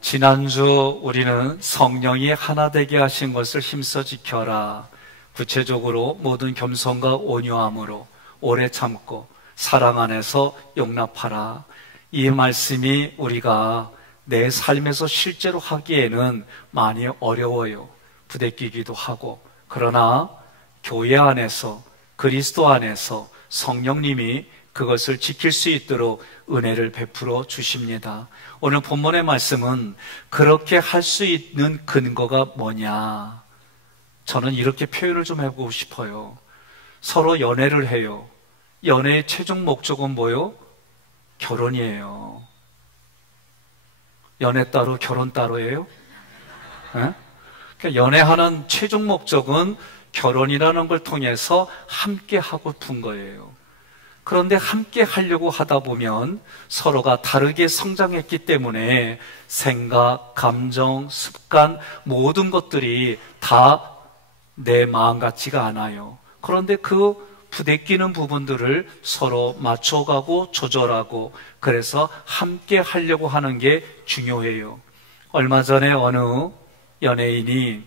지난주 우리는 성령이 하나 되게 하신 것을 힘써 지켜라. 구체적으로 모든 겸손과 온유함으로 오래 참고 사랑 안에서 용납하라. 이 말씀이 우리가 내 삶에서 실제로 하기에는 많이 어려워요. 부대끼기도 하고. 그러나 교회 안에서, 그리스도 안에서 성령님이 그것을 지킬 수 있도록 은혜를 베풀어 주십니다. 오늘 본문의 말씀은 그렇게 할 수 있는 근거가 뭐냐? 저는 이렇게 표현을 좀 해보고 싶어요. 서로 연애를 해요. 연애의 최종 목적은 뭐요? 결혼이에요. 연애 따로 결혼 따로예요? 네? 그러니까 연애하는 최종 목적은 결혼이라는 걸 통해서 함께 하고픈 거예요. 그런데 함께 하려고 하다 보면 서로가 다르게 성장했기 때문에 생각, 감정, 습관 모든 것들이 다 내 마음 같지가 않아요. 그런데 그 부대끼는 부분들을 서로 맞춰가고 조절하고 그래서 함께 하려고 하는 게 중요해요. 얼마 전에 어느 연예인이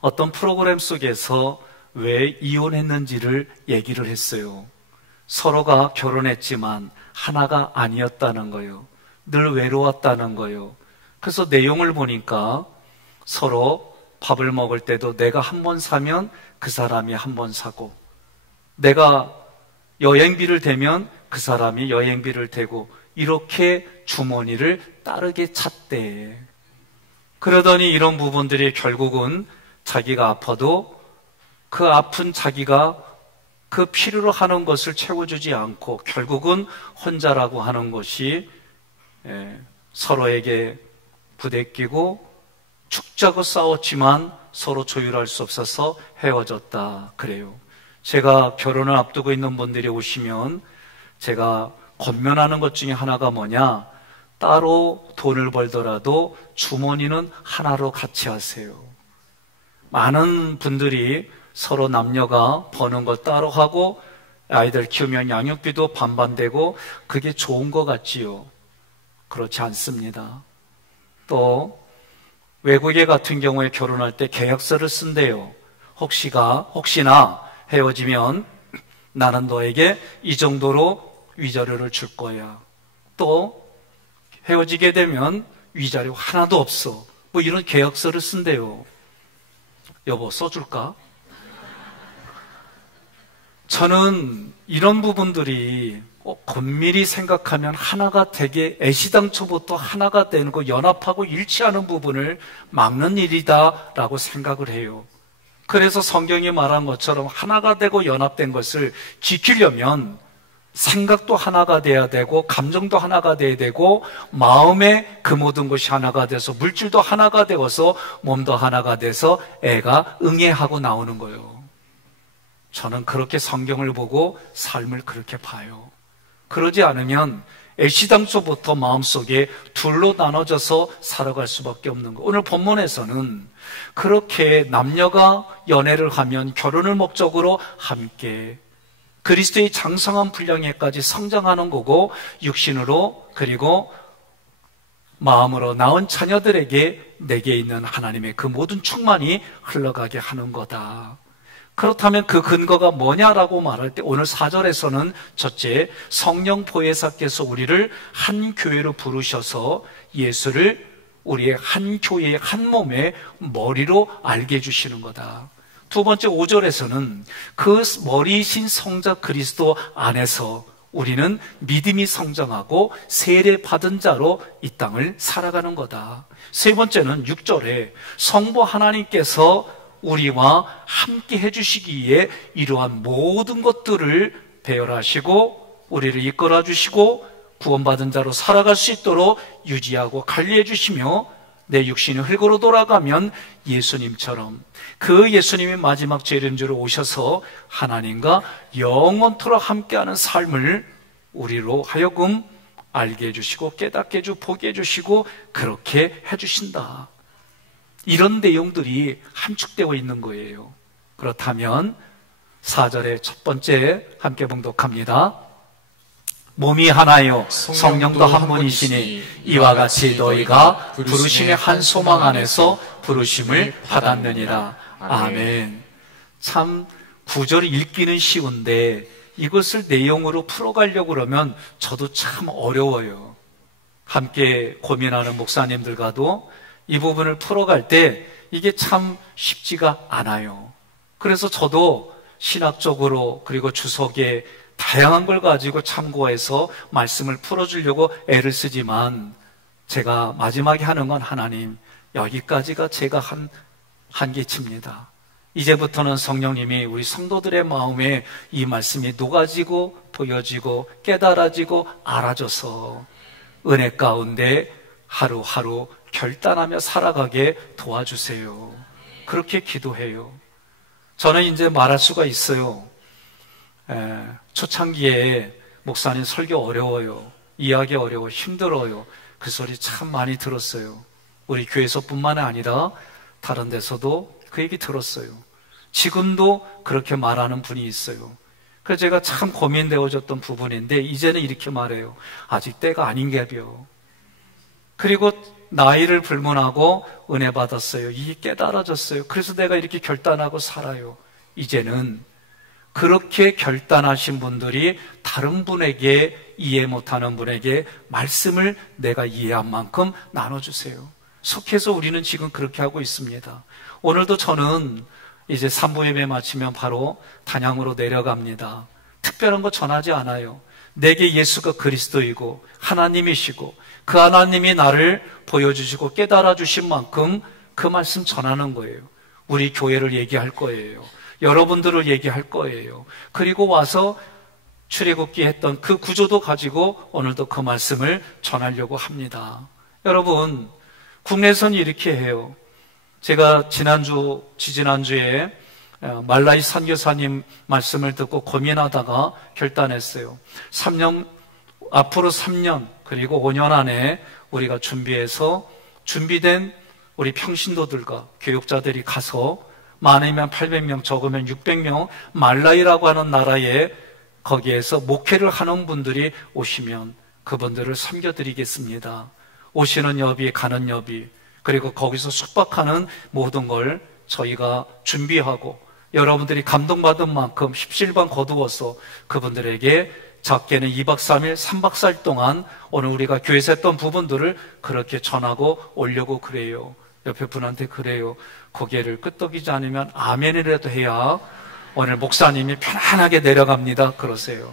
어떤 프로그램 속에서 왜 이혼했는지를 얘기를 했어요. 서로가 결혼했지만 하나가 아니었다는 거예요. 늘 외로웠다는 거예요. 그래서 내용을 보니까 서로 밥을 먹을 때도 내가 한 번 사면 그 사람이 한 번 사고, 내가 여행비를 대면 그 사람이 여행비를 대고, 이렇게 주머니를 따르게 찼대. 그러더니 이런 부분들이 결국은 자기가 아파도 그 아픈 자기가 그 필요로 하는 것을 채워주지 않고 결국은 혼자라고 하는 것이 서로에게 부대끼고 축자고 싸웠지만 서로 조율할 수 없어서 헤어졌다 그래요. 제가 결혼을 앞두고 있는 분들이 오시면 제가 권면하는 것 중에 하나가 뭐냐, 따로 돈을 벌더라도 주머니는 하나로 같이 하세요. 많은 분들이 서로 남녀가 버는 거 따로 하고 아이들 키우면 양육비도 반반되고 그게 좋은 것 같지요. 그렇지 않습니다. 또 외국에 같은 경우에 결혼할 때 계약서를 쓴대요. 혹시나 헤어지면 나는 너에게 이 정도로 위자료를 줄 거야. 또 헤어지게 되면 위자료 하나도 없어. 뭐 이런 계약서를 쓴대요. 여보 써줄까? 저는 이런 부분들이 엄밀히 생각하면 하나가 되게 애시당초부터 하나가 되는 거, 연합하고 일치하는 부분을 막는 일이다라고 생각을 해요. 그래서 성경이 말한 것처럼 하나가 되고 연합된 것을 지키려면 생각도 하나가 돼야 되고 감정도 하나가 돼야 되고 마음의 그 모든 것이 하나가 돼서 물질도 하나가 되어서 몸도 하나가 돼서 애가 응애하고 나오는 거예요. 저는 그렇게 성경을 보고 삶을 그렇게 봐요. 그러지 않으면 애시당초부터 마음속에 둘로 나눠져서 살아갈 수밖에 없는 거. 오늘 본문에서는 그렇게 남녀가 연애를 하면 결혼을 목적으로 함께 그리스도의 장성한 분량에까지 성장하는 거고, 육신으로 그리고 마음으로 낳은 자녀들에게 내게 있는 하나님의 그 모든 충만이 흘러가게 하는 거다. 그렇다면 그 근거가 뭐냐라고 말할 때 오늘 4절에서는 첫째, 성령 보혜사께서 우리를 한 교회로 부르셔서 예수를 우리의 한 교회의 한 몸의 머리로 알게 해주시는 거다. 두 번째 5절에서는 그 머리이신 성자 그리스도 안에서 우리는 믿음이 성장하고 세례 받은 자로 이 땅을 살아가는 거다. 세 번째는 6절에 성부 하나님께서 우리와 함께 해주시기에 이러한 모든 것들을 배열하시고 우리를 이끌어 주시고 구원받은 자로 살아갈 수 있도록 유지하고 관리해 주시며 내 육신이 흙으로 돌아가면 예수님처럼 그 예수님이 마지막 재림주로 오셔서 하나님과 영원토록 함께하는 삶을 우리로 하여금 알게 해주시고 깨닫게 해주고 보게 해주시고 그렇게 해주신다. 이런 내용들이 함축되어 있는 거예요. 그렇다면 4절의 첫 번째 함께 봉독합니다. 몸이 하나요 성령도 한 분이시니 이와 같이 너희가 부르심의 한 소망 안에서 부르심을 받았느니라. 아멘. 참 구절을 읽기는 쉬운데 이것을 내용으로 풀어가려고 그러면 저도 참 어려워요. 함께 고민하는 목사님들과도 이 부분을 풀어갈 때 이게 참 쉽지가 않아요. 그래서 저도 신학적으로 그리고 주석에 다양한 걸 가지고 참고해서 말씀을 풀어주려고 애를 쓰지만 제가 마지막에 하는 건 하나님, 여기까지가 제가 한 한계치입니다. 이제부터는 성령님이 우리 성도들의 마음에 이 말씀이 녹아지고 보여지고 깨달아지고 알아져서 은혜 가운데 하루하루 결단하며 살아가게 도와주세요. 그렇게 기도해요. 저는 이제 말할 수가 있어요. 초창기에 목사님 설교 어려워요. 이해하기 어려워. 힘들어요. 그 소리 참 많이 들었어요. 우리 교회에서뿐만 아니라 다른 데서도 그 얘기 들었어요. 지금도 그렇게 말하는 분이 있어요. 그래서 제가 참 고민되어졌던 부분인데 이제는 이렇게 말해요. 아직 때가 아닌가벼. 그리고 나이를 불문하고 은혜 받았어요. 이게 깨달아졌어요. 그래서 내가 이렇게 결단하고 살아요. 이제는 그렇게 결단하신 분들이 다른 분에게 이해 못하는 분에게 말씀을 내가 이해한 만큼 나눠주세요. 속해서 우리는 지금 그렇게 하고 있습니다. 오늘도 저는 이제 3부 예배 마치면 바로 단양으로 내려갑니다. 특별한 거 전하지 않아요. 내게 예수가 그리스도이고 하나님이시고 그 하나님이 나를 보여주시고 깨달아 주신 만큼 그 말씀 전하는 거예요. 우리 교회를 얘기할 거예요. 여러분들을 얘기할 거예요. 그리고 와서 출애굽기 했던 그 구조도 가지고 오늘도 그 말씀을 전하려고 합니다. 여러분, 국내에서는 이렇게 해요. 제가 지지난주에 말라이 선교사님 말씀을 듣고 고민하다가 결단했어요. 앞으로 3년 그리고 5년 안에 우리가 준비된 우리 평신도들과 교육자들이 가서 많으면 800명, 적으면 600명 말라이라고 하는 나라에 거기에서 목회를 하는 분들이 오시면 그분들을 섬겨드리겠습니다. 오시는 여비, 가는 여비, 그리고 거기서 숙박하는 모든 걸 저희가 준비하고 여러분들이 감동받은 만큼 십실반 거두어서 그분들에게 작게는 2박 3일, 3박 4일 동안 오늘 우리가 교회에서 했던 부분들을 그렇게 전하고 오려고 그래요. 옆에 분한테 그래요. 고개를 끄덕이지 않으면 아멘이라도 해야 오늘 목사님이 편안하게 내려갑니다. 그러세요.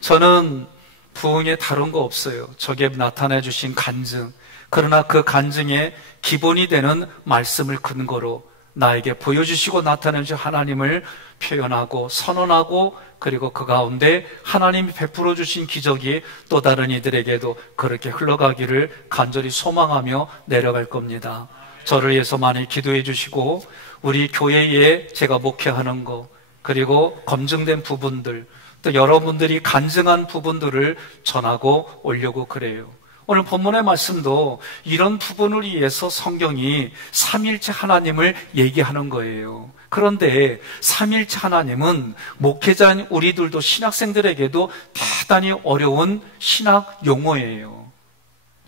저는 부흥에 다른 거 없어요. 저게 나타내 주신 간증. 그러나 그 간증의 기본이 되는 말씀을 근거로 나에게 보여주시고 나타내 주신 하나님을 표현하고 선언하고 그리고 그 가운데 하나님이 베풀어 주신 기적이 또 다른 이들에게도 그렇게 흘러가기를 간절히 소망하며 내려갈 겁니다. 저를 위해서 많이 기도해 주시고 우리 교회에 제가 목회하는 거 그리고 검증된 부분들 또 여러분들이 간증한 부분들을 전하고 오려고 그래요. 오늘 본문의 말씀도 이런 부분을 위해서 성경이 삼일체 하나님을 얘기하는 거예요. 그런데 삼일체 하나님은 목회자인 우리들도 신학생들에게도 대단히 어려운 신학 용어예요.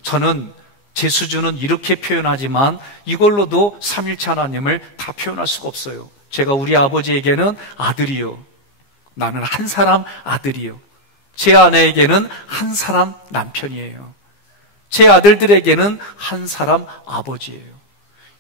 저는 제 수준은 이렇게 표현하지만 이걸로도 삼일체 하나님을 다 표현할 수가 없어요. 제가 우리 아버지에게는 아들이요. 나는 한 사람 아들이요. 제 아내에게는 한 사람 남편이에요. 제 아들들에게는 한 사람 아버지예요.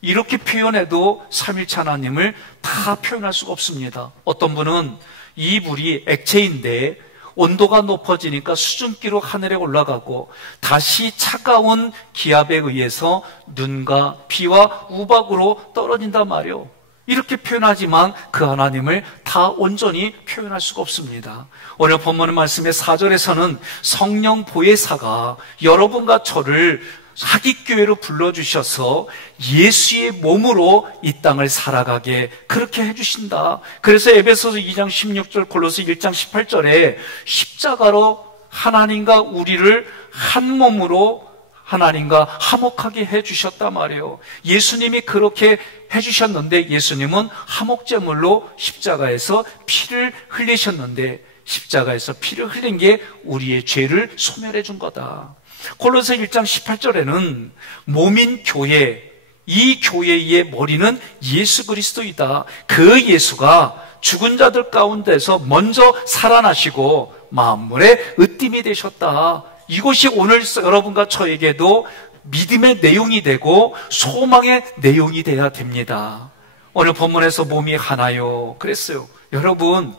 이렇게 표현해도 삼일체 하나님을 다 표현할 수가 없습니다. 어떤 분은 이 물이 액체인데 온도가 높아지니까 수증기로 하늘에 올라가고 다시 차가운 기압에 의해서 눈과 비와 우박으로 떨어진단 말이에요. 이렇게 표현하지만 그 하나님을 다 온전히 표현할 수가 없습니다. 오늘 본문 말씀의 4절에서는 성령 보혜사가 여러분과 저를 사깃교회로 불러주셔서 예수의 몸으로 이 땅을 살아가게 그렇게 해주신다. 그래서 에베소서 2장 16절, 골로새 1장 18절에 십자가로 하나님과 우리를 한 몸으로 하나님과 화목하게 해주셨단 말이에요. 예수님이 그렇게 해주셨는데 예수님은 화목제물로 십자가에서 피를 흘리셨는데 십자가에서 피를 흘린 게 우리의 죄를 소멸해 준 거다. 골로새 1장 18절에는 몸인 교회, 이 교회의 머리는 예수 그리스도이다. 그 예수가 죽은 자들 가운데서 먼저 살아나시고 만물의 으뜸이 되셨다. 이것이 오늘 여러분과 저에게도 믿음의 내용이 되고 소망의 내용이 돼야 됩니다. 오늘 본문에서 몸이 하나요 그랬어요. 여러분,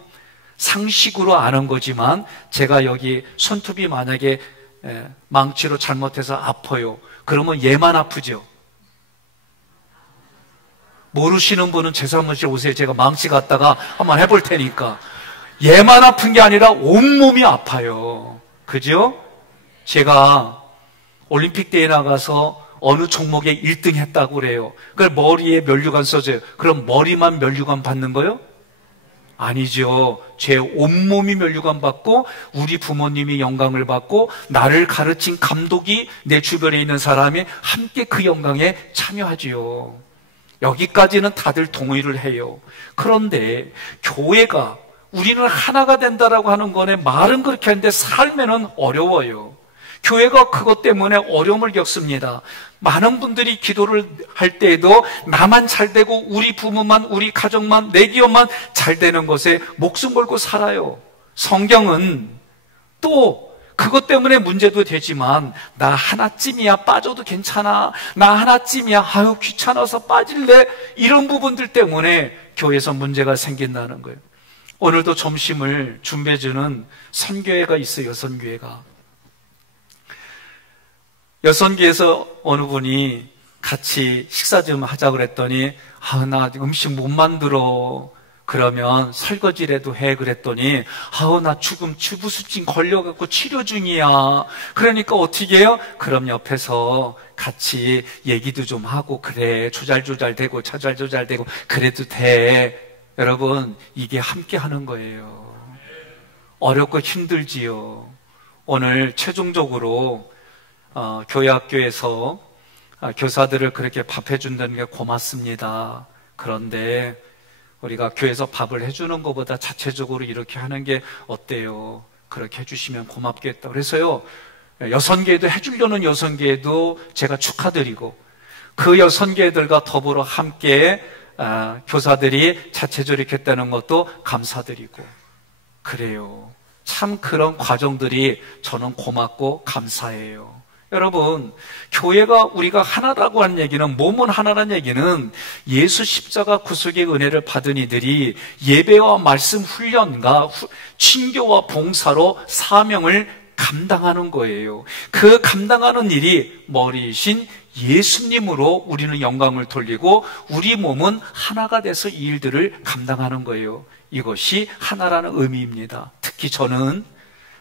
상식으로 아는 거지만 제가 여기 손톱이 만약에 망치로 잘못해서 아파요. 그러면 얘만 아프죠. 모르시는 분은 제 사무실 오세요. 제가 망치 갖다가 한번 해볼 테니까. 얘만 아픈 게 아니라 온몸이 아파요. 그죠? 제가 올림픽 대회 나가서 어느 종목에 1등 했다고 그래요. 그걸 머리에 면류관 써줘요. 그럼 머리만 면류관 받는 거요? 아니죠. 제 온몸이 면류관 받고 우리 부모님이 영광을 받고 나를 가르친 감독이 내 주변에 있는 사람이 함께 그 영광에 참여하지요. 여기까지는 다들 동의를 해요. 그런데 교회가 우리는 하나가 된다라고 하는 거네. 말은 그렇게 하는데 삶에는 어려워요. 교회가 그것 때문에 어려움을 겪습니다. 많은 분들이 기도를 할 때에도 나만 잘 되고 우리 부모만, 우리 가족만, 내 기업만 잘 되는 것에 목숨 걸고 살아요. 성경은 또 그것 때문에 문제도 되지만 나 하나쯤이야 빠져도 괜찮아, 나 하나쯤이야 아유 귀찮아서 빠질래, 이런 부분들 때문에 교회에서 문제가 생긴다는 거예요. 오늘도 점심을 준비해주는 선교회가 있어요. 여선교회가. 여선교회에서 어느 분이 같이 식사 좀 하자고 그랬더니 나 음식 못 만들어. 그러면 설거지라도 해. 그랬더니 나 지금 주부수증 걸려갖고 치료 중이야. 그러니까 어떻게 해요? 그럼 옆에서 같이 얘기도 좀 하고 그래. 조잘조잘되고 조잘조잘되고 그래도 돼. 여러분, 이게 함께 하는 거예요. 어렵고 힘들지요. 오늘 최종적으로 교회 학교에서 교사들을 그렇게 밥 해준다는 게 고맙습니다. 그런데 우리가 교회에서 밥을 해주는 것보다 자체적으로 이렇게 하는 게 어때요? 그렇게 해주시면 고맙겠다. 그래서요, 여선교회도 해주려는 여선교회도 제가 축하드리고 그 여선교회들과 더불어 함께 교사들이 자체적으로 이렇게 했다는 것도 감사드리고 그래요. 참 그런 과정들이 저는 고맙고 감사해요. 여러분, 교회가 우리가 하나라고 하는 얘기는, 몸은 하나라는 얘기는 예수 십자가 구속의 은혜를 받은 이들이 예배와 말씀 훈련과 친교와 봉사로 사명을 감당하는 거예요. 그 감당하는 일이 머리이신 예수님으로 우리는 영광을 돌리고 우리 몸은 하나가 돼서 이 일들을 감당하는 거예요. 이것이 하나라는 의미입니다. 특히 저는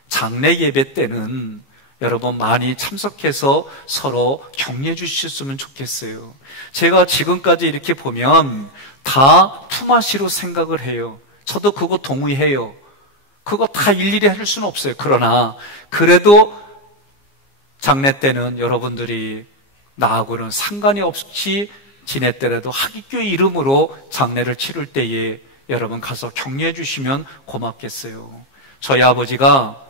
장례 예배 때는 여러분 많이 참석해서 서로 격려해 주셨으면 좋겠어요. 제가 지금까지 이렇게 보면 다 품앗이로 생각을 해요. 저도 그거 동의해요. 그거 다 일일이 할 수는 없어요. 그러나 그래도 장례 때는 여러분들이 나하고는 상관이 없이 지냈더라도 하기교회 이름으로 장례를 치를 때에 여러분 가서 격려해 주시면 고맙겠어요. 저희 아버지가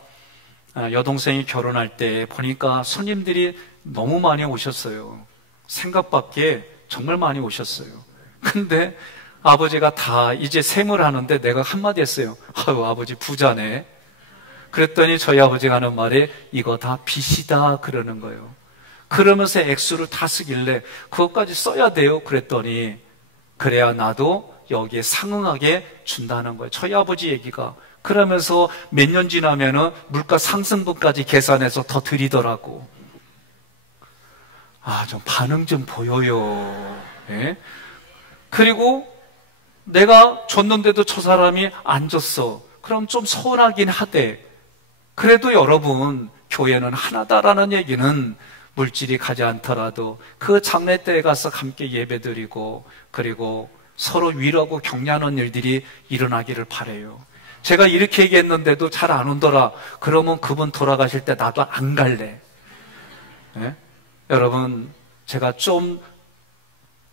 여동생이 결혼할 때 보니까 손님들이 너무 많이 오셨어요. 생각밖에 정말 많이 오셨어요. 근데 아버지가 다 이제 셈을 하는데 내가 한마디 했어요. 아유, 아버지 부자네. 그랬더니 저희 아버지가 하는 말이 이거 다 빚이다 그러는 거예요. 그러면서 액수를 다 쓰길래 그것까지 써야 돼요. 그랬더니 그래야 나도 여기에 상응하게 준다는 거예요. 저희 아버지 얘기가. 그러면서 몇 년 지나면은 물가 상승분까지 계산해서 더 드리더라고. 좀 반응 좀 보여요. 예? 그리고 내가 줬는데도 저 사람이 안 줬어. 그럼 좀 서운하긴 하대. 그래도 여러분, 교회는 하나다라는 얘기는 물질이 가지 않더라도 그 장례 때에 가서 함께 예배드리고 그리고 서로 위로하고 격려하는 일들이 일어나기를 바라요. 제가 이렇게 얘기했는데도 잘 안 오더라. 그러면 그분 돌아가실 때 나도 안 갈래. 네? 여러분, 제가 좀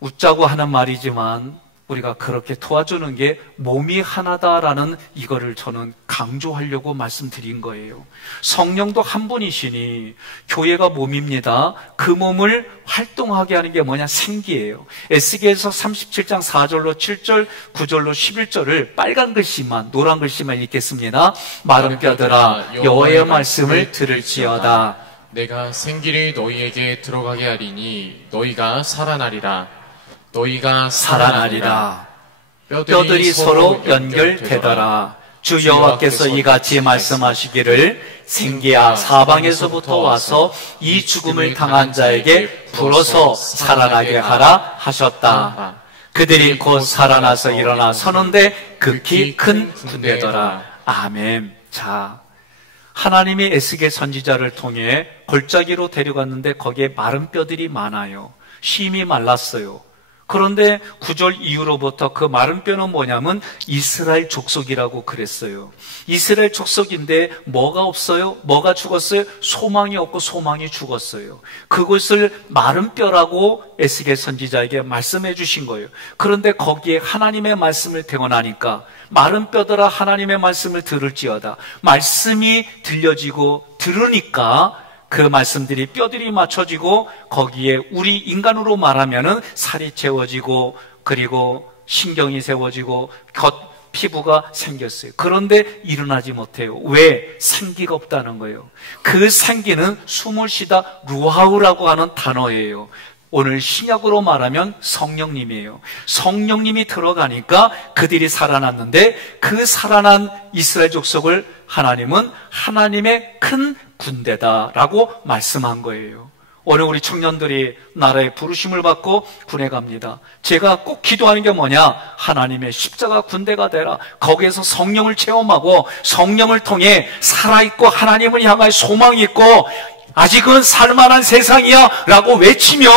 웃자고 하는 말이지만 우리가 그렇게 도와주는 게 몸이 하나다라는 이거를 저는 강조하려고 말씀드린 거예요. 성령도 한 분이시니 교회가 몸입니다. 그 몸을 활동하게 하는 게 뭐냐? 생기예요. 에스겔서 37장 4절로 7절, 9절로 11절을 빨간 글씨만, 노란 글씨만 읽겠습니다. 마른 뼈들아 여호와의 말씀을 들을지어다. 내가 생기를 너희에게 들어가게 하리니 너희가 살아나리라. 너희가 살아나리라. 뼈들이 서로 연결되더라. 주 여호와께서 이같이 말씀하시기를 생기야 사방에서부터 와서 이 죽음을 당한 자에게 불어서 살아나게 하라 하셨다. 그들이 곧 살아나서 일어나 서는데 극히 큰 군대더라. 아멘. 자, 하나님이 에스겔 선지자를 통해 골짜기로 데려갔는데 거기에 마른 뼈들이 많아요. 심이 말랐어요. 그런데 9절 이후로부터 그 마른 뼈는 뭐냐면 이스라엘 족속이라고 그랬어요. 이스라엘 족속인데 뭐가 없어요? 뭐가 죽었어요? 소망이 없고 소망이 죽었어요. 그것을 마른 뼈라고 에스겔 선지자에게 말씀해 주신 거예요. 그런데 거기에 하나님의 말씀을 대원하니까 마른 뼈들아 하나님의 말씀을 들을지어다. 말씀이 들려지고 들으니까 그 말씀들이 뼈들이 맞춰지고 거기에 우리 인간으로 말하면은 살이 채워지고 그리고 신경이 세워지고 피부가 생겼어요. 그런데 일어나지 못해요. 왜? 생기가 없다는 거예요. 그 생기는 숨을 쉬다 루하우라고 하는 단어예요. 오늘 신약으로 말하면 성령님이에요. 성령님이 들어가니까 그들이 살아났는데 그 살아난 이스라엘 족속을 하나님은 하나님의 큰 군대다라고 말씀한 거예요. 오늘 우리 청년들이 나라의 부르심을 받고 군에 갑니다. 제가 꼭 기도하는 게 뭐냐? 하나님의 십자가 군대가 되라. 거기에서 성령을 체험하고 성령을 통해 살아있고 하나님을 향하여 소망이 있고 아직은 살만한 세상이야 라고 외치며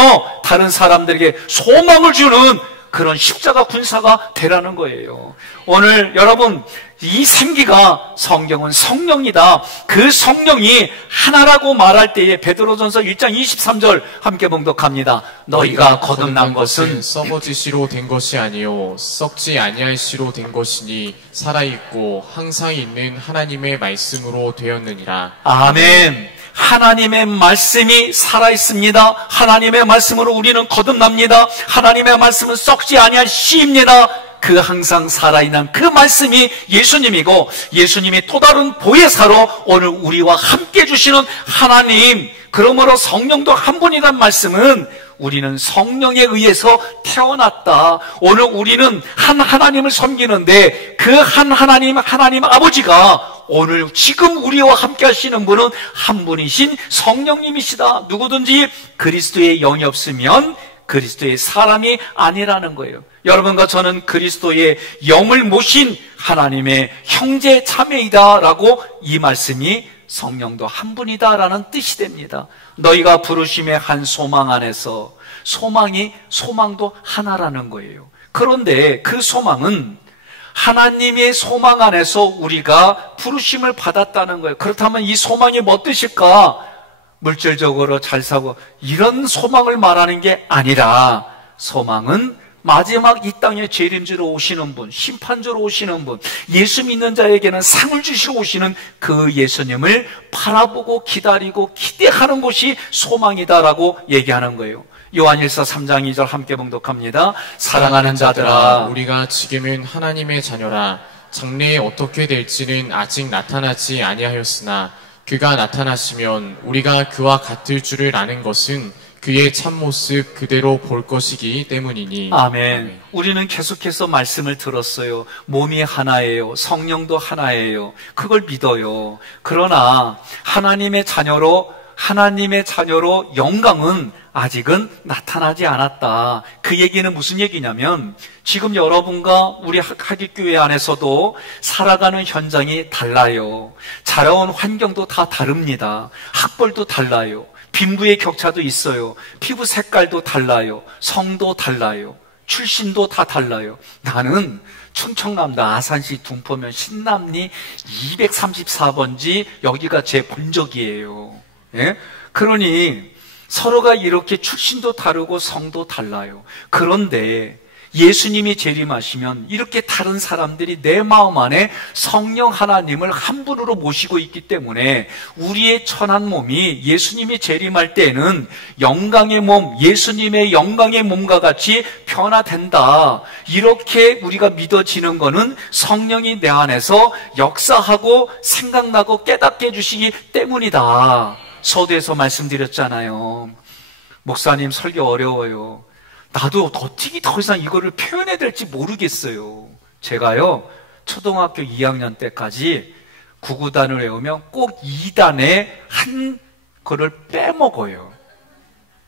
다른 사람들에게 소망을 주는 그런 십자가 군사가 되라는 거예요. 오늘 여러분 이 생기가 성경은 성령이다. 그 성령이 하나라고 말할 때에 베드로전서 1장 23절 함께 봉독합니다. 너희가 거듭난 것은 썩어질 씨로 된 것이 아니요 썩지 아니할 씨로 된 것이니 살아있고 항상 있는 하나님의 말씀으로 되었느니라. 아멘. 하나님의 말씀이 살아있습니다. 하나님의 말씀으로 우리는 거듭납니다. 하나님의 말씀은 썩지 아니할 씨입니다. 그 항상 살아있는 그 말씀이 예수님이고 예수님이 또 다른 보혜사로 오늘 우리와 함께 주시는 하나님, 그러므로 성령도 한 분이란 말씀은 우리는 성령에 의해서 태어났다. 오늘 우리는 한 하나님을 섬기는데 그 한 하나님, 하나님 아버지가 오늘 지금 우리와 함께 하시는 분은 한 분이신 성령님이시다. 누구든지 그리스도의 영이 없으면 그리스도의 사람이 아니라는 거예요. 여러분과 저는 그리스도의 영을 모신 하나님의 형제 자매이다라고 이 말씀이 성령도 한 분이다라는 뜻이 됩니다. 너희가 부르심의 한 소망 안에서 소망도 하나라는 거예요. 그런데 그 소망은 하나님의 소망 안에서 우리가 부르심을 받았다는 거예요. 그렇다면 이 소망이 뭐 뜻일까? 물질적으로 잘 사고 이런 소망을 말하는 게 아니라 소망은 마지막 이 땅에 재림주로 오시는 분, 심판주로 오시는 분, 예수 믿는 자에게는 상을 주시러 오시는 그 예수님을 바라보고 기다리고 기대하는 것이 소망이다라고 얘기하는 거예요. 요한일서 3장 2절 함께 봉독합니다. 사랑하는 자들아, 우리가 지금은 하나님의 자녀라. 장래에 어떻게 될지는 아직 나타나지 아니하였으나 그가 나타나시면 우리가 그와 같을 줄을 아는 것은 그의 참모습 그대로 볼 것이기 때문이니. 아멘. 우리는 계속해서 말씀을 들었어요. 몸이 하나예요. 성령도 하나예요. 그걸 믿어요. 그러나 하나님의 자녀로 영광은 아직은 나타나지 않았다. 그 얘기는 무슨 얘기냐면 지금 여러분과 우리 하기교회 안에서도 살아가는 현장이 달라요. 자라온 환경도 다 다릅니다. 학벌도 달라요. 빈부의 격차도 있어요. 피부 색깔도 달라요. 성도 달라요. 출신도 다 달라요. 나는 충청남도 아산시 둔포면 신남리 234번지 여기가 제 본적이에요. 예? 그러니 서로가 이렇게 출신도 다르고 성도 달라요. 그런데 예수님이 재림하시면 이렇게 다른 사람들이 내 마음 안에 성령 하나님을 한 분으로 모시고 있기 때문에 우리의 천한 몸이 예수님이 재림할 때에는 영광의 몸, 예수님의 영광의 몸과 같이 변화된다. 이렇게 우리가 믿어지는 것은 성령이 내 안에서 역사하고 생각나고 깨닫게 해주시기 때문이다. 서두에서 말씀드렸잖아요. 목사님 설교 어려워요. 나도 어떻게 더 이상 이거를 표현해야 될지 모르겠어요. 제가요, 초등학교 2학년 때까지 구구단을 외우면 꼭 2단에 한 거를 빼먹어요.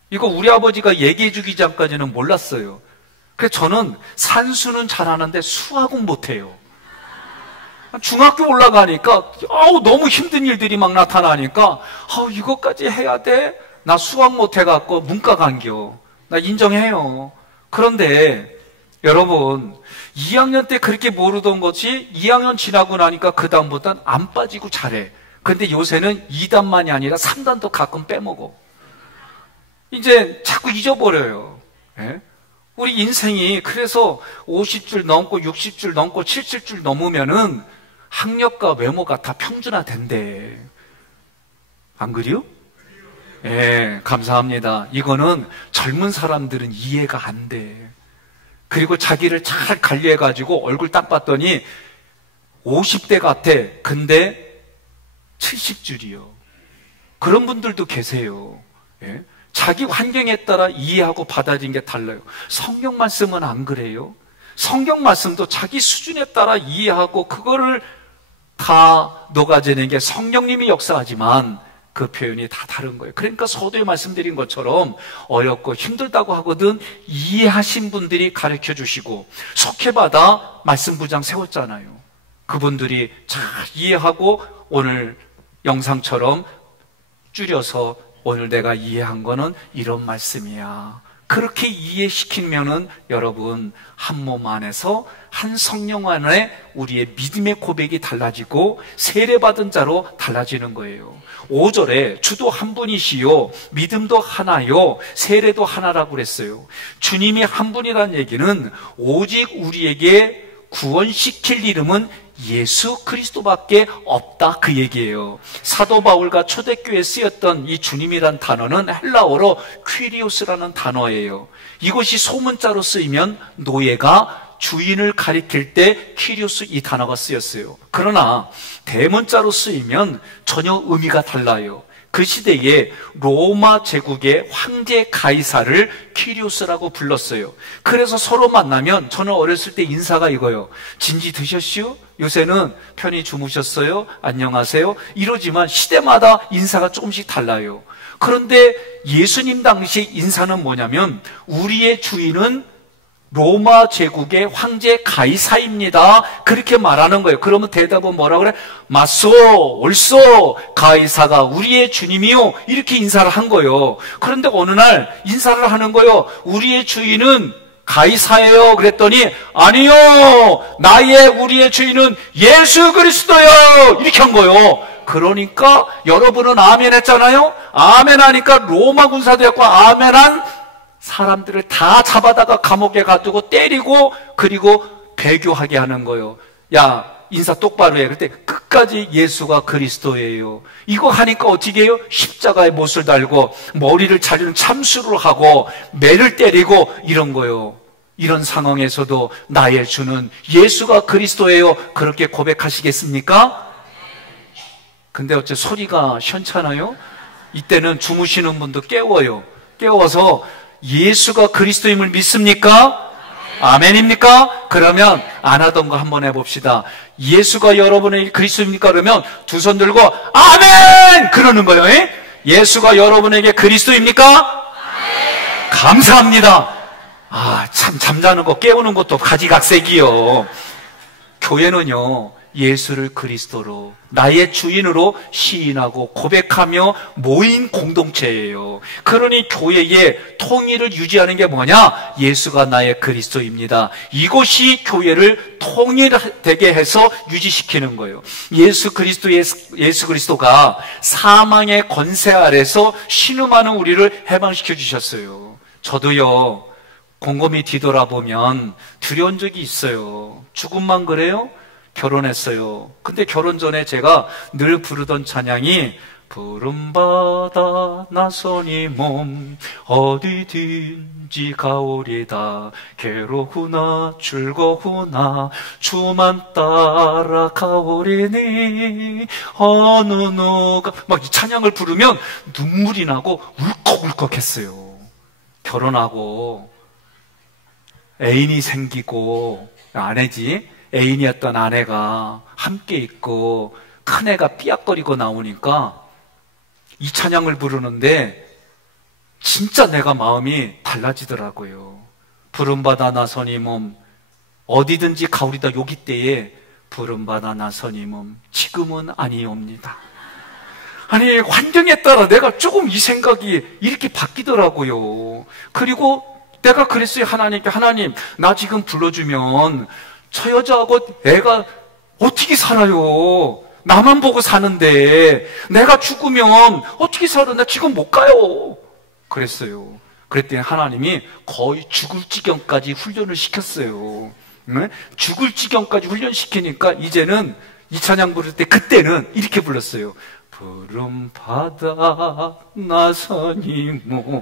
이거 우리 아버지가 얘기해 주기 전까지는 몰랐어요. 그래서 저는 산수는 잘하는데 수학은 못해요. 중학교 올라가니까 너무 힘든 일들이 막 나타나니까 이것까지 해야 돼? 나 수학 못해갖고 문과 간겨. 나 인정해요. 그런데 여러분, 2학년 때 그렇게 모르던 것이 2학년 지나고 나니까 그 다음보단 안 빠지고 잘해. 근데 요새는 2단만이 아니라 3단도 가끔 빼먹어. 이제 자꾸 잊어버려요. 예? 우리 인생이 그래서 50줄 넘고 60줄 넘고 70줄 넘으면은 학력과 외모가 다 평준화된대. 안 그래요? 예, 감사합니다. 이거는 젊은 사람들은 이해가 안 돼. 그리고 자기를 잘 관리해가지고 얼굴 딱 봤더니 50대 같아. 근데 70줄이요. 그런 분들도 계세요. 예? 자기 환경에 따라 이해하고 받아들이는 게 달라요. 성경 말씀은 안 그래요. 성경 말씀도 자기 수준에 따라 이해하고 그거를 다 녹아지는 게 성령님이 역사하지만 그 표현이 다 다른 거예요. 그러니까 서두에 말씀드린 것처럼 어렵고 힘들다고 하거든 이해하신 분들이 가르쳐 주시고 속해받아 말씀부장 세웠잖아요. 그분들이 잘 이해하고 오늘 영상처럼 줄여서 오늘 내가 이해한 거는 이런 말씀이야. 그렇게 이해시키면은 여러분 한 몸 안에서 한 성령 안에 우리의 믿음의 고백이 달라지고 세례받은 자로 달라지는 거예요. 5절에 주도 한 분이시요 믿음도 하나요 세례도 하나라고 그랬어요. 주님이 한 분이라는 얘기는 오직 우리에게 구원시킬 이름은 예수 그리스도밖에 없다 그 얘기예요. 사도 바울과 초대교회에 쓰였던 이 주님이란 단어는 헬라어로 퀴리오스라는 단어예요. 이것이 소문자로 쓰이면 노예가 주인을 가리킬 때 퀴리오스 이 단어가 쓰였어요. 그러나 대문자로 쓰이면 전혀 의미가 달라요. 그 시대에 로마 제국의 황제 가이사를 퀴리오스라고 불렀어요. 그래서 서로 만나면 저는 어렸을 때 인사가 이거예요. 진지 드셨슈? 요새는 편히 주무셨어요? 안녕하세요? 이러지만 시대마다 인사가 조금씩 달라요. 그런데 예수님 당시 인사는 뭐냐면 우리의 주인은 로마 제국의 황제 가이사입니다. 그렇게 말하는 거예요. 그러면 대답은 뭐라 그래? 맞소, 옳소, 가이사가 우리의 주님이요. 이렇게 인사를 한 거예요. 그런데 어느 날 인사를 하는 거예요. 우리의 주인은 가이사예요. 그랬더니 아니요, 우리의 주인은 예수 그리스도요. 이렇게 한 거예요. 그러니까 여러분은 아멘 했잖아요. 아멘 하니까 로마 군사들과 아멘한 사람들을 다 잡아다가 감옥에 가두고 때리고 그리고 배교하게 하는 거예요. 야, 인사 똑바로 해. 그때 끝까지 예수가 그리스도예요. 이거 하니까 어떻게 해요? 십자가에 못을 달고 머리를 자르는 참수를 하고 매를 때리고 이런 거예요. 이런 상황에서도 나의 주는 예수가 그리스도예요. 그렇게 고백하시겠습니까? 근데 어째 소리가 현찮아요? 이때는 주무시는 분도 깨워요. 깨워서 예수가 그리스도임을 믿습니까? 아멘입니까? 그러면 안 하던 거 한번 해봅시다. 예수가 여러분의 그리스도입니까? 그러면 두 손 들고 아멘! 그러는 거예요. 예수가 여러분에게 그리스도입니까? 아멘! 감사합니다. 참 잠자는 거 깨우는 것도 가지각색이요. 교회는요 예수를 그리스도로 나의 주인으로 시인하고 고백하며 모인 공동체예요. 그러니 교회의 통일을 유지하는 게 뭐냐? 예수가 나의 그리스도입니다. 이것이 교회를 통일되게 해서 유지시키는 거예요. 예수 그리스도가 사망의 권세 아래서 신음하는 우리를 해방시켜 주셨어요. 저도요 곰곰이 뒤돌아보면 두려운 적이 있어요. 죽음만 그래요? 결혼했어요. 근데 결혼 전에 제가 늘 부르던 찬양이 푸른바다 나선이 몸 어디든지 가오리다 괴로구나 즐거구나 주만 따라 가오리니 어느 누가 막 이 찬양을 부르면 눈물이 나고 울컥울컥했어요. 결혼하고 애인이 생기고 아내지 애인이었던 아내가 함께 있고 큰애가 삐약거리고 나오니까 이 찬양을 부르는데 진짜 내가 마음이 달라지더라고요. 푸른바다 나선이 몸 어디든지 가오리다 요기 때에 푸른바다 나선이 몸 지금은 아니옵니다. 아니 환경에 따라 내가 조금 이 생각이 이렇게 바뀌더라고요. 그리고 내가 그랬어요. 하나님께 하나님 나 지금 불러주면 저 여자하고 애가 어떻게 살아요? 나만 보고 사는데 내가 죽으면 어떻게 살아? 나 지금 못 가요. 그랬어요. 그랬더니 하나님이 거의 죽을 지경까지 훈련을 시켰어요. 죽을 지경까지 훈련시키니까 이제는 이 찬양 부를 때 그때는 이렇게 불렀어요. 푸른 바다 나선이 몸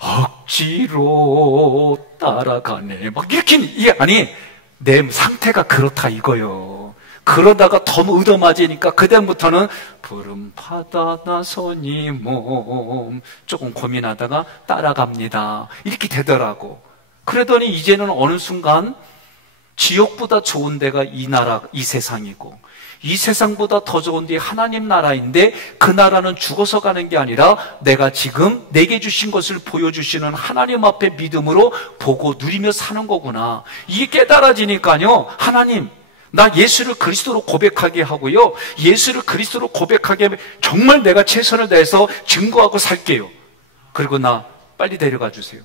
억지로 따라가네. 막 이렇게 이게 아니 내 상태가 그렇다 이거요. 그러다가 더 얻어맞으니까 그다음부터는 푸른 바다 나선이 몸 조금 고민하다가 따라갑니다. 이렇게 되더라고. 그러더니 이제는 어느 순간 지옥보다 좋은 데가 이 나라, 이 세상이고 이 세상보다 더 좋은 데 하나님 나라인데 그 나라는 죽어서 가는 게 아니라 내가 지금 내게 주신 것을 보여주시는 하나님 앞에 믿음으로 보고 누리며 사는 거구나. 이게 깨달아지니까요. 하나님 나 예수를 그리스도로 고백하게 하고요. 예수를 그리스도로 고백하게 하면 정말 내가 최선을 다해서 증거하고 살게요. 그리고 나 빨리 데려가 주세요.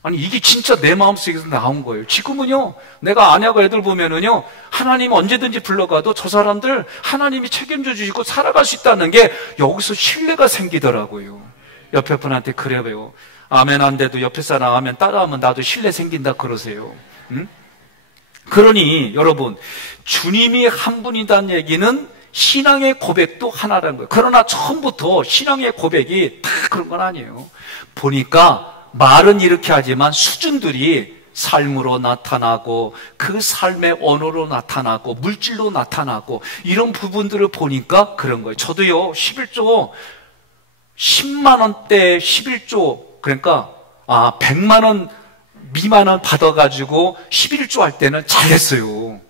아니 이게 진짜 내 마음속에서 나온 거예요. 지금은요 내가 아내하고 애들 보면은요 하나님 언제든지 불러가도 저 사람들 하나님이 책임져 주시고 살아갈 수 있다는 게 여기서 신뢰가 생기더라고요. 옆에 분한테 그래요. 아멘 안 돼도 옆에 사람 아멘 따라하면 나도 신뢰 생긴다 그러세요. 응? 그러니 여러분 주님이 한 분이라는 얘기는 신앙의 고백도 하나라는 거예요. 그러나 처음부터 신앙의 고백이 다 그런 건 아니에요. 보니까 말은 이렇게 하지만 수준들이 삶으로 나타나고 그 삶의 언어로 나타나고 물질로 나타나고 이런 부분들을 보니까 그런 거예요. 저도요 11조 10만 원대 11조 그러니까 100만 원 미만원 받아가지고 11조 할 때는 잘했어요.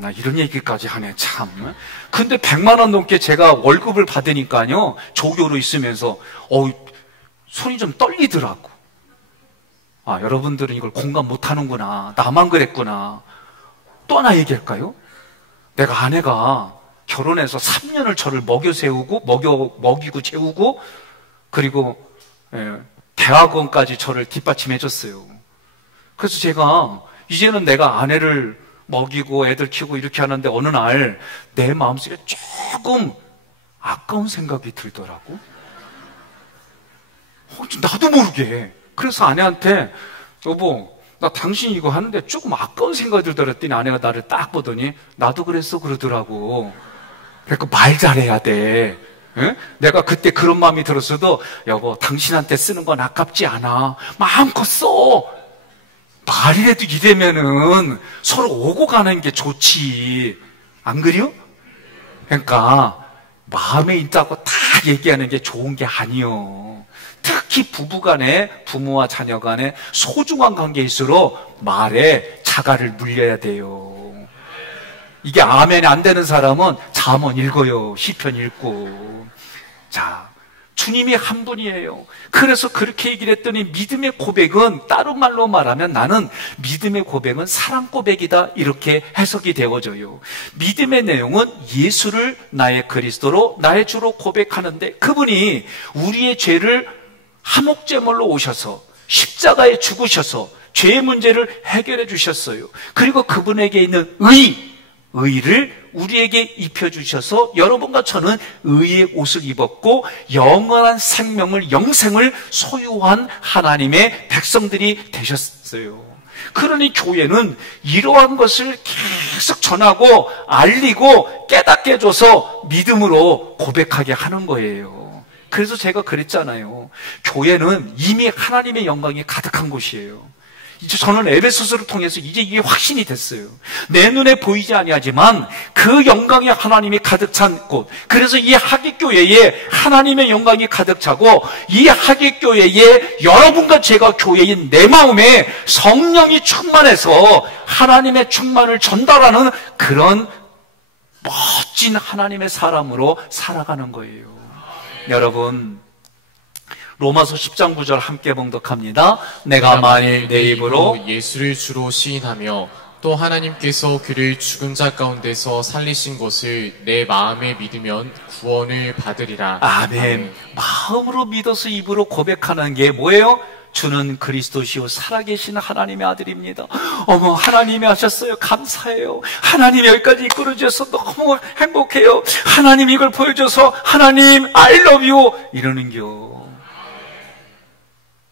나 이런 얘기까지 하네 참. 근데 100만 원 넘게 제가 월급을 받으니까요 조교로 있으면서 손이 좀 떨리더라고. 여러분들은 이걸 공감 못하는구나. 나만 그랬구나. 또 하나 얘기할까요? 내가 아내가 결혼해서 3년을 저를 먹이고 재우고 그리고 대학원까지 저를 뒷받침해 줬어요. 그래서 제가 이제는 내가 아내를 먹이고 애들 키우고 이렇게 하는데 어느 날 내 마음속에 조금 아까운 생각이 들더라고. 나도 모르게. 그래서 아내한테 여보 나 당신 이거 하는데 조금 아까운 생각이 들더라 했더니 아내가 나를 딱 보더니 나도 그랬어 그러더라고. 그러니까 말 잘해야 돼. 응? 내가 그때 그런 마음이 들었어도 여보 당신한테 쓰는 건 아깝지 않아. 마음껏 써. 말이라도 이래면은 서로 오고 가는 게 좋지. 안 그래요? 그러니까 마음에 있다고 다 얘기하는 게 좋은 게 아니요. 특히 부부간에 부모와 자녀 간에 소중한 관계일수록 말에 자갈을 물려야 돼요. 이게 아멘이 안 되는 사람은 잠언 읽어요. 시편 읽고. 자, 주님이 한 분이에요. 그래서 그렇게 얘기를 했더니 믿음의 고백은 다른 말로 말하면 나는 믿음의 고백은 사랑 고백이다 이렇게 해석이 되어져요. 믿음의 내용은 예수를 나의 그리스도로 나의 주로 고백하는데 그분이 우리의 죄를 화목제물로 오셔서 십자가에 죽으셔서 죄의 문제를 해결해 주셨어요. 그리고 그분에게 있는 의, 의를 우리에게 입혀주셔서 여러분과 저는 의의 옷을 입었고 영원한 생명을, 영생을 소유한 하나님의 백성들이 되셨어요. 그러니 교회는 이러한 것을 계속 전하고 알리고 깨닫게 해줘서 믿음으로 고백하게 하는 거예요. 그래서 제가 그랬잖아요. 교회는 이미 하나님의 영광이 가득한 곳이에요. 이제 저는 에베소서를 통해서 이제 이게 확신이 됐어요. 내 눈에 보이지 아니하지만 그 영광의 하나님이 가득 찬 곳. 그래서 이 하객교회에 하나님의 영광이 가득 차고 이 하객교회에 여러분과 제가 교회인 내 마음에 성령이 충만해서 하나님의 충만을 전달하는 그런 멋진 하나님의 사람으로 살아가는 거예요. 여러분, 로마서 10장 9절 함께 봉독합니다. 내가 만일 내 입으로 예수를 주로 시인하며 또 하나님께서 그를 죽은 자 가운데서 살리신 것을 내 마음에 믿으면 구원을 받으리라. 아멘. 마음으로 믿어서 입으로 고백하는 게 뭐예요? 주는 그리스도시요 살아계신 하나님의 아들입니다. 어머, 하나님이 하셨어요. 감사해요. 하나님이 여기까지 이끌어주셔서 너무 행복해요. 하나님 이걸 보여줘서 하나님 I love you 이러는겨.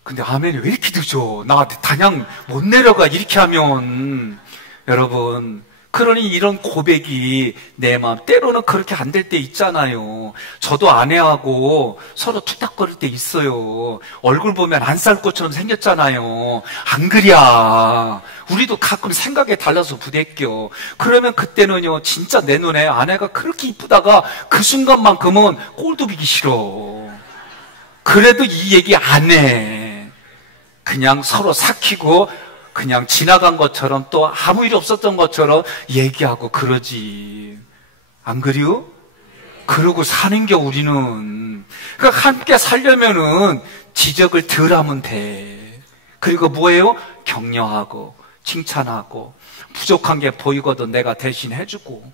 근데 아멘이 왜 이렇게 늦어? 나 단양 못 내려가 이렇게 하면. 여러분, 그러니 이런 고백이 내 마음, 때로는 그렇게 안 될 때 있잖아요. 저도 아내하고 서로 툭탁거릴 때 있어요. 얼굴 보면 안 살 것처럼 생겼잖아요. 안 그랴. 우리도 가끔 생각에 달라서 부대껴. 그러면 그때는요, 진짜 내 눈에 아내가 그렇게 이쁘다가 그 순간만큼은 꼴도 비기 싫어. 그래도 이 얘기 안 해. 그냥 서로 삭히고 그냥 지나간 것처럼 또 아무 일 없었던 것처럼 얘기하고 그러지. 안 그래요? 그러고 사는 게 우리는. 그러니까 함께 살려면은 지적을 덜 하면 돼. 그리고 뭐예요? 격려하고 칭찬하고 부족한 게 보이거든 내가 대신 해주고,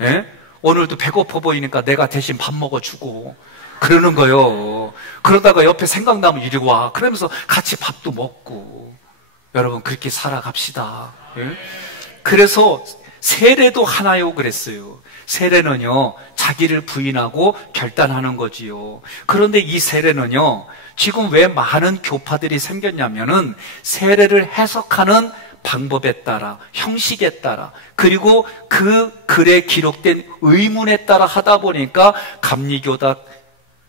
예? 오늘도 배고파 보이니까 내가 대신 밥 먹어주고 그러는 거요. 그러다가 옆에 생각나면 이리 와. 그러면서 같이 밥도 먹고. 여러분, 그렇게 살아갑시다. 예? 그래서 세례도 하나요 그랬어요. 세례는요, 자기를 부인하고 결단하는 거지요. 그런데 이 세례는요, 지금 왜 많은 교파들이 생겼냐면은 세례를 해석하는 방법에 따라, 형식에 따라, 그리고 그 글에 기록된 의문에 따라 하다 보니까 감리교다,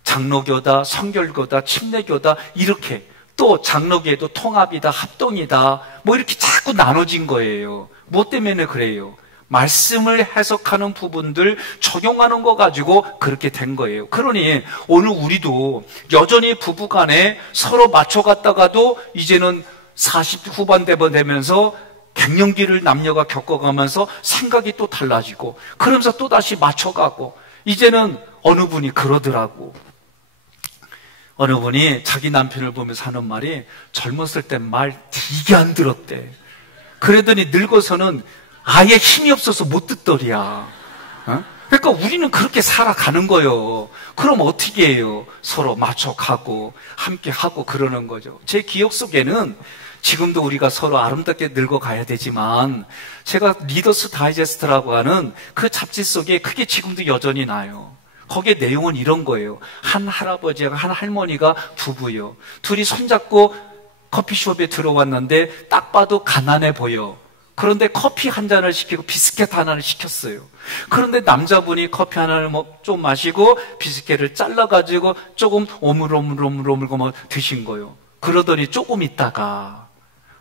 장로교다, 성결교다, 침례교다 이렇게, 또 장로교에도 통합이다, 합동이다, 뭐 이렇게 자꾸 나눠진 거예요. 뭐 때문에 그래요? 말씀을 해석하는 부분들 적용하는 거 가지고 그렇게 된 거예요. 그러니 오늘 우리도 여전히 부부간에 서로 맞춰갔다가도 이제는 40 후반대 되면서 갱년기를 남녀가 겪어가면서 생각이 또 달라지고, 그러면서 또 다시 맞춰가고, 이제는 어느 분이 그러더라고. 어느 분이 자기 남편을 보면서 하는 말이, 젊었을 땐 말 되게 안 들었대. 그러더니 늙어서는 아예 힘이 없어서 못 듣더리야. 어? 그러니까 우리는 그렇게 살아가는 거예요. 그럼 어떻게 해요? 서로 맞춰가고 함께 하고 그러는 거죠. 제 기억 속에는 지금도 우리가 서로 아름답게 늙어가야 되지만, 제가 리더스 다이제스트라고 하는 그 잡지 속에 그게 지금도 여전히 나요. 거기에 내용은 이런 거예요. 한 할아버지와 한 할머니가 부부요. 둘이 손잡고 커피숍에 들어왔는데 딱 봐도 가난해 보여. 그런데 커피 한 잔을 시키고 비스켓 하나를 시켰어요. 그런데 남자분이 커피 하나를 좀 마시고 비스켓을 잘라가지고 조금 오물오물 드신 거예요. 그러더니 조금 있다가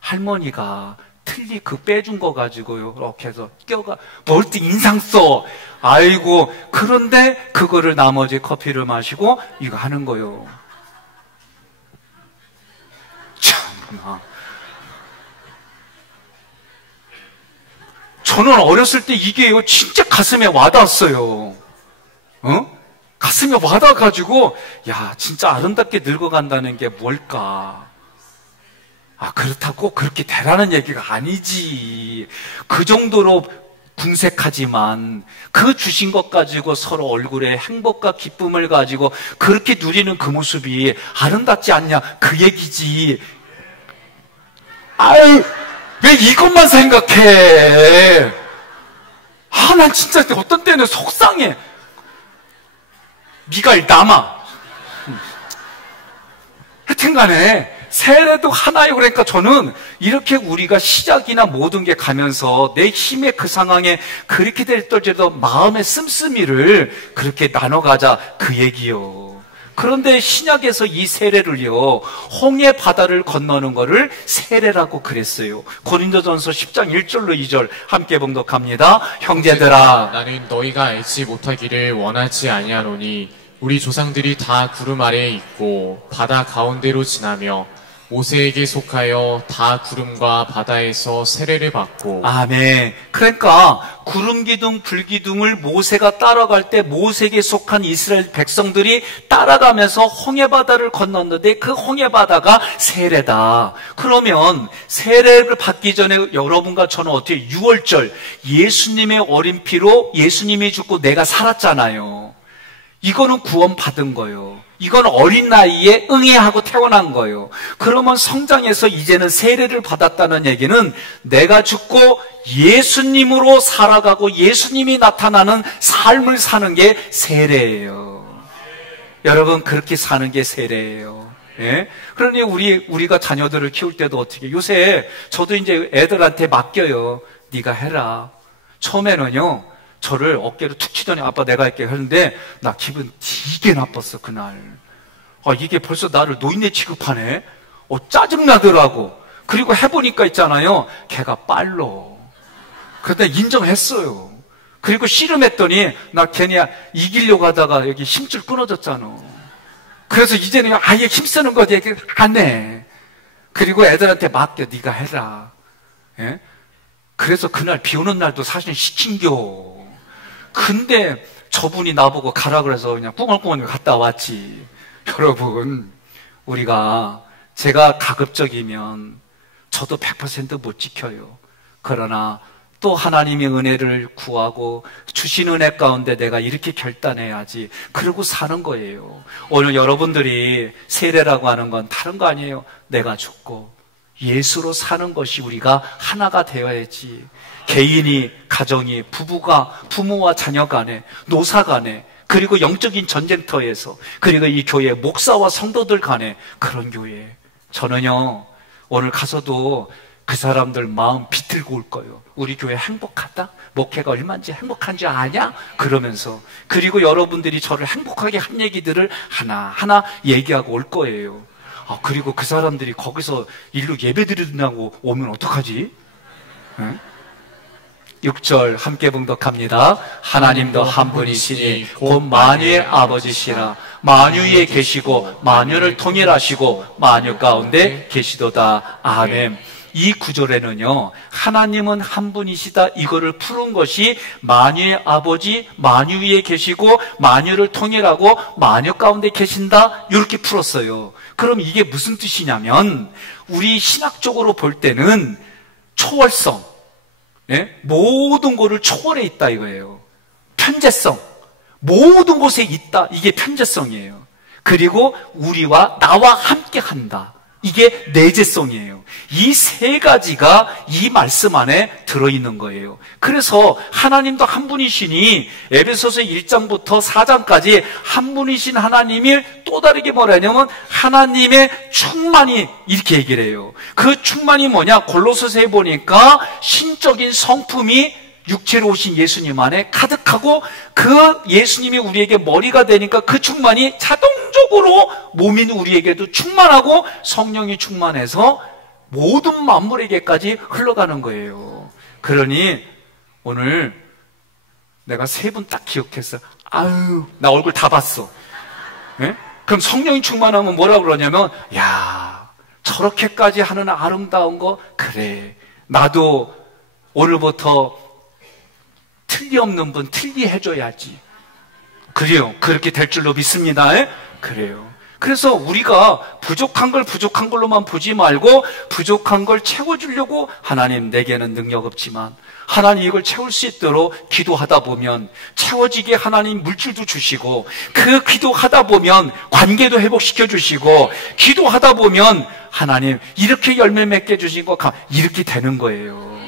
할머니가 틀리 그 빼준 거 가지고요, 이렇게 해서 껴가 뭘 또 인상 써. 아이고. 그런데 그거를 나머지 커피를 마시고 이거 하는 거예요. 참나. 저는 어렸을 때 이게요, 진짜 가슴에 와닿았어요. 어? 가슴에 와닿아가지고, 야, 진짜 아름답게 늙어간다는 게 뭘까? 아, 그렇다고 그렇게 되라는 얘기가 아니지. 그 정도로 궁색하지만 그 주신 것 가지고 서로 얼굴에 행복과 기쁨을 가지고 그렇게 누리는 그 모습이 아름답지 않냐, 그 얘기지. 아유, 왜 이것만 생각해? 난 진짜 어떤 때는 속상해. 미가엘 남아. 하여튼 간에 세례도 하나요. 그러니까 저는 이렇게 우리가 시작이나 모든 게 가면서 내 힘의 그 상황에 그렇게 될지라도 마음의 씀씀이를 그렇게 나눠가자 그 얘기요. 그런데 신약에서 이 세례를요, 홍해 바다를 건너는 거를 세례라고 그랬어요. 고린도전서 10장 1절로 2절 함께 봉독합니다. 형제들아, 나는 너희가 알지 못하기를 원하지 아니하노니 우리 조상들이 다 구름 아래에 있고 바다 가운데로 지나며 모세에게 속하여 다 구름과 바다에서 세례를 받고. 아멘. 그러니까 구름 기둥 불 기둥을 모세가 따라갈 때 모세에게 속한 이스라엘 백성들이 따라가면서 홍해바다를 건넜는데 그 홍해바다가 세례다. 그러면 세례를 받기 전에 여러분과 저는 어떻게 6월절 예수님의 어린 피로 예수님이 죽고 내가 살았잖아요. 이거는 구원 받은 거예요. 이건 어린 나이에 응애하고 태어난 거예요. 그러면 성장해서 이제는 세례를 받았다는 얘기는 내가 죽고 예수님으로 살아가고 예수님이 나타나는 삶을 사는 게 세례예요. 여러분, 그렇게 사는 게 세례예요. 예? 그러니 우리가 자녀들을 키울 때도 어떻게, 요새 저도 이제 애들한테 맡겨요. 네가 해라. 처음에는요, 저를 어깨로 툭 치더니 아빠 내가 할게 하는데 나 기분 되게 나빴어 그날. 이게 벌써 나를 노인네 취급하네. 짜증나더라고. 그리고 해보니까 있잖아요, 걔가 빨로. 그런데 인정했어요. 그리고 씨름했더니 나 괜히 이기려고 하다가 여기 힘줄 끊어졌잖아. 그래서 이제는 아예 힘쓰는 거 얘기 안 해. 그리고 애들한테 맡겨. 네가 해라. 예? 그래서 그날 비 오는 날도 사실 시킨겨. 근데 저분이 나보고 가라 그래서 그냥 꿍얼꿍얼 갔다 왔지. 여러분, 제가 가급적이면 저도 100% 못 지켜요. 그러나 또 하나님의 은혜를 구하고 주신 은혜 가운데 내가 이렇게 결단해야지. 그러고 사는 거예요. 오늘 여러분들이 세례라고 하는 건 다른 거 아니에요. 내가 죽고 예수로 사는 것이 우리가 하나가 되어야지. 개인이, 가정이, 부부가, 부모와 자녀 간에, 노사 간에, 그리고 영적인 전쟁터에서, 그리고 이 교회 목사와 성도들 간에 그런 교회. 저는요, 오늘 가서도 그 사람들 마음 비틀고 올 거예요. 우리 교회 행복하다? 목회가 얼마인지 행복한지 아냐? 그러면서. 그리고 여러분들이 저를 행복하게 한 얘기들을 하나하나 얘기하고 올 거예요. 그리고 그 사람들이 거기서 일로 예배 드린다고 오면 어떡하지? 응? 6절 함께 봉독합니다. 하나님도 한 분이시니 곧 만유의 아버지시라. 만유 위에 계시고 만유를 통일하시고 만유 가운데 계시도다. 아멘. 이 구절에는요, 하나님은 한 분이시다 이거를 푸는 것이 만유의 아버지, 만유 위에 계시고 만유를 통일하고 만유 가운데 계신다 이렇게 풀었어요. 그럼 이게 무슨 뜻이냐면 우리 신학적으로 볼 때는 초월성, 예? 모든 것을 초월해 있다 이거예요. 편재성, 모든 곳에 있다, 이게 편재성이에요. 그리고 우리와 나와 함께 한다, 이게 내재성이에요. 이 세 가지가 이 말씀 안에 들어있는 거예요. 그래서 하나님도 한 분이시니 에베소서 1장부터 4장까지 한 분이신 하나님이 또 다르게 뭐라 하냐면 하나님의 충만이, 이렇게 얘기를 해요. 그 충만이 뭐냐? 골로새서에 보니까 신적인 성품이 육체로 오신 예수님 안에 가득하고 그 예수님이 우리에게 머리가 되니까 그 충만이 자동적으로 몸인 우리에게도 충만하고 성령이 충만해서 모든 만물에게까지 흘러가는 거예요. 그러니 오늘 내가 세 분 딱 기억했어. 아유, 나 얼굴 다 봤어. 네? 그럼 성령이 충만하면 뭐라고 그러냐면, 야, 저렇게까지 하는 아름다운 거, 그래, 나도 오늘부터 틀리없는 분 틀리해줘야지. 그래요. 그렇게 될 줄로 믿습니다. 그래요. 그래서 우리가 부족한 걸 부족한 걸로만 보지 말고 부족한 걸 채워주려고, 하나님 내게는 능력 없지만 하나님 이걸 채울 수 있도록 기도하다 보면 채워지게 하나님 물질도 주시고, 그 기도하다 보면 관계도 회복시켜 주시고, 기도하다 보면 하나님 이렇게 열매 맺게 주시고, 이렇게 되는 거예요.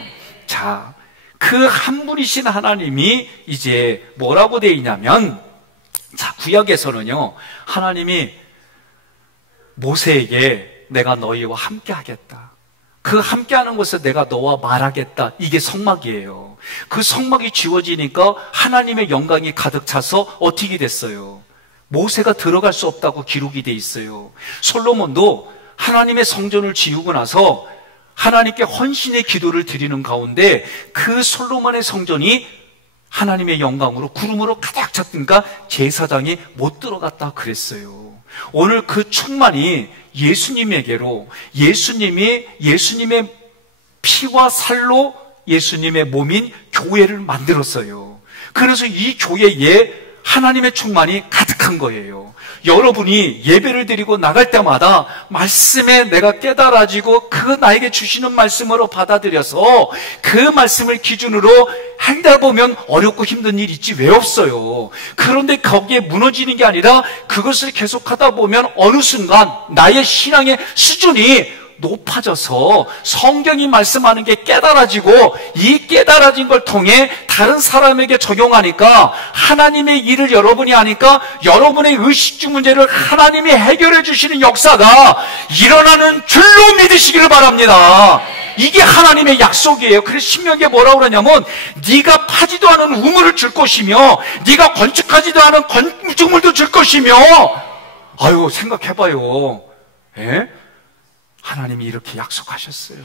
자, 그 한 분이신 하나님이 이제 뭐라고 되어 있냐면, 자, 구약에서는요, 하나님이 모세에게 내가 너희와 함께 하겠다. 그 함께 하는 것에 내가 너와 말하겠다. 이게 성막이에요. 그 성막이 지워지니까 하나님의 영광이 가득 차서 어떻게 됐어요? 모세가 들어갈 수 없다고 기록이 돼 있어요. 솔로몬도 하나님의 성전을 지우고 나서 하나님께 헌신의 기도를 드리는 가운데 그 솔로몬의 성전이 하나님의 영광으로 구름으로 가득 찼으니까 제사장이 못 들어갔다 그랬어요. 오늘 그 충만이 예수님에게로, 예수님의 피와 살로 예수님의 몸인 교회를 만들었어요. 그래서 이 교회에 하나님의 충만이 가득한 거예요. 여러분이 예배를 드리고 나갈 때마다 말씀에 내가 깨달아지고 그 나에게 주시는 말씀으로 받아들여서 그 말씀을 기준으로 행하다 보면 어렵고 힘든 일 있지 왜 없어요. 그런데 거기에 무너지는 게 아니라 그것을 계속하다 보면 어느 순간 나의 신앙의 수준이 높아져서 성경이 말씀하는 게 깨달아지고 이 깨달아진 걸 통해 다른 사람에게 적용하니까 하나님의 일을 여러분이 하니까 여러분의 의식주 문제를 하나님이 해결해 주시는 역사가 일어나는 줄로 믿으시기를 바랍니다. 이게 하나님의 약속이에요. 그래서 신명기에 뭐라고 그러냐면 네가 파지도 않은 우물을 줄 것이며 네가 건축하지도 않은 건축물도 줄 것이며, 아유 생각해봐요. 예? 하나님이 이렇게 약속하셨어요.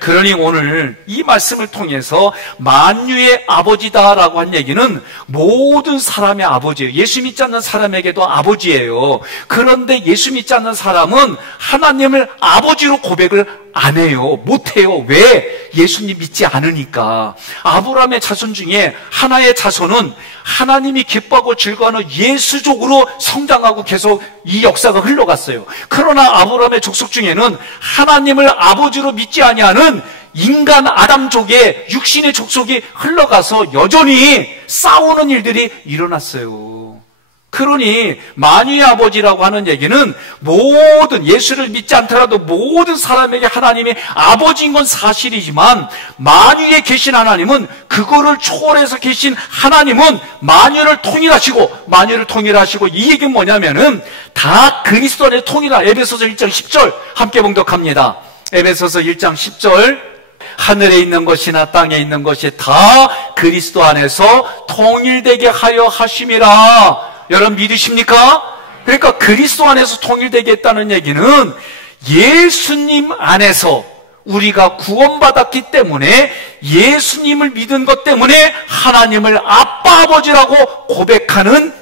그러니 오늘 이 말씀을 통해서 만유의 아버지다라고 한 얘기는 모든 사람의 아버지예요. 예수 믿지 않는 사람에게도 아버지예요. 그런데 예수 믿지 않는 사람은 하나님을 아버지로 고백을 안 해요. 못 해요. 왜? 예수님 믿지 않으니까. 아브라함의 자손 중에 하나의 자손은 하나님이 기뻐하고 즐거워하는 예수족으로 성장하고 계속 이 역사가 흘러갔어요. 그러나 아브라함의 족속 중에는 하나님을 아버지로 믿지 아니하는 인간 아담족의 육신의 족속이 흘러가서 여전히 싸우는 일들이 일어났어요. 그러니 만유의 아버지라고 하는 얘기는 모든 예수를 믿지 않더라도 모든 사람에게 하나님이 아버지인 건 사실이지만 만유에 계신 하나님은 그거를 초월해서 계신 하나님은 만유를 통일하시고 이 얘기는 뭐냐면은 다 그리스도 안에 통일하. 에베소서 1장 10절 함께 봉독합니다. 에베소서 1장 10절 하늘에 있는 것이나 땅에 있는 것이 다 그리스도 안에서 통일되게 하여 하심이라. 여러분 믿으십니까? 그러니까 그리스도 안에서 통일되게 했다는 얘기는 예수님 안에서 우리가 구원받았기 때문에 예수님을 믿은 것 때문에 하나님을 아빠 아버지라고 고백하는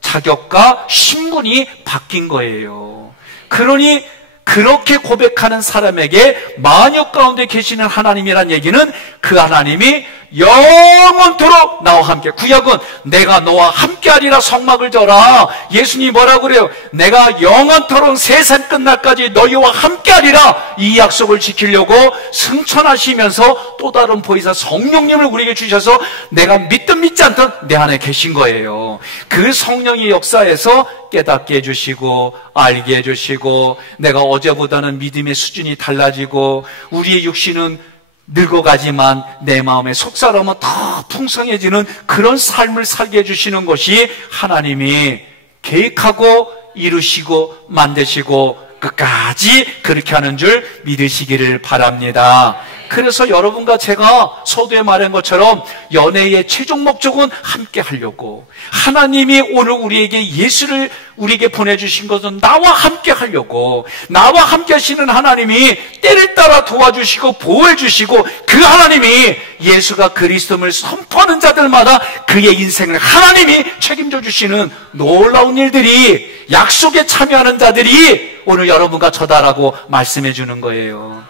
자격과 신분이 바뀐 거예요. 그러니 그렇게 고백하는 사람에게 만유 가운데 계시는 하나님이란 얘기는 그 하나님이 영원토록 나와 함께. 구약은 내가 너와 함께하리라 성막을 져라. 예수님이 뭐라고 그래요? 내가 영원토록 세상 끝날까지 너희와 함께하리라. 이 약속을 지키려고 승천하시면서 또 다른 보혜사 성령님을 우리에게 주셔서 내가 믿든 믿지 않든 내 안에 계신 거예요. 그 성령의 역사에서 깨닫게 해주시고 알게 해주시고 내가 어제보다는 믿음의 수준이 달라지고 우리의 육신은 늙어가지만 내 마음의 속사람은 더 풍성해지는 그런 삶을 살게 해주시는 것이 하나님이 계획하고 이루시고 만드시고 끝까지 그렇게 하는 줄 믿으시기를 바랍니다. 그래서 여러분과 제가 서두에 말한 것처럼 연애의 최종 목적은 함께 하려고, 하나님이 오늘 우리에게 예수를 우리에게 보내주신 것은 나와 함께 하려고, 나와 함께 하시는 하나님이 때를 따라 도와주시고 보호해주시고 그 하나님이 예수가 그리스도를 선포하는 자들마다 그의 인생을 하나님이 책임져 주시는 놀라운 일들이, 약속에 참여하는 자들이 오늘 여러분과 저다라고 말씀해 주는 거예요.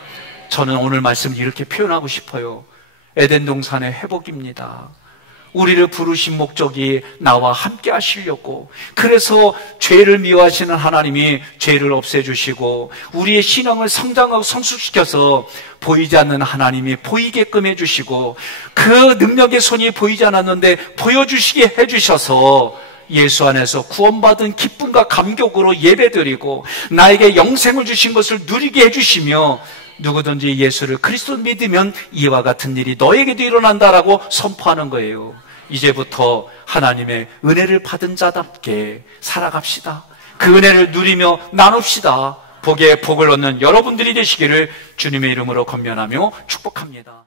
저는 오늘 말씀을 이렇게 표현하고 싶어요. 에덴 동산의 회복입니다. 우리를 부르신 목적이 나와 함께 하시려고, 그래서 죄를 미워하시는 하나님이 죄를 없애주시고 우리의 신앙을 성장하고 성숙시켜서 보이지 않는 하나님이 보이게끔 해주시고 그 능력의 손이 보이지 않았는데 보여주시게 해주셔서 예수 안에서 구원받은 기쁨과 감격으로 예배드리고 나에게 영생을 주신 것을 누리게 해주시며 누구든지 예수를 그리스도 믿으면 이와 같은 일이 너에게도 일어난다라고 선포하는 거예요. 이제부터 하나님의 은혜를 받은 자답게 살아갑시다. 그 은혜를 누리며 나눕시다. 복에 복을 얻는 여러분들이 되시기를 주님의 이름으로 권면하며 축복합니다.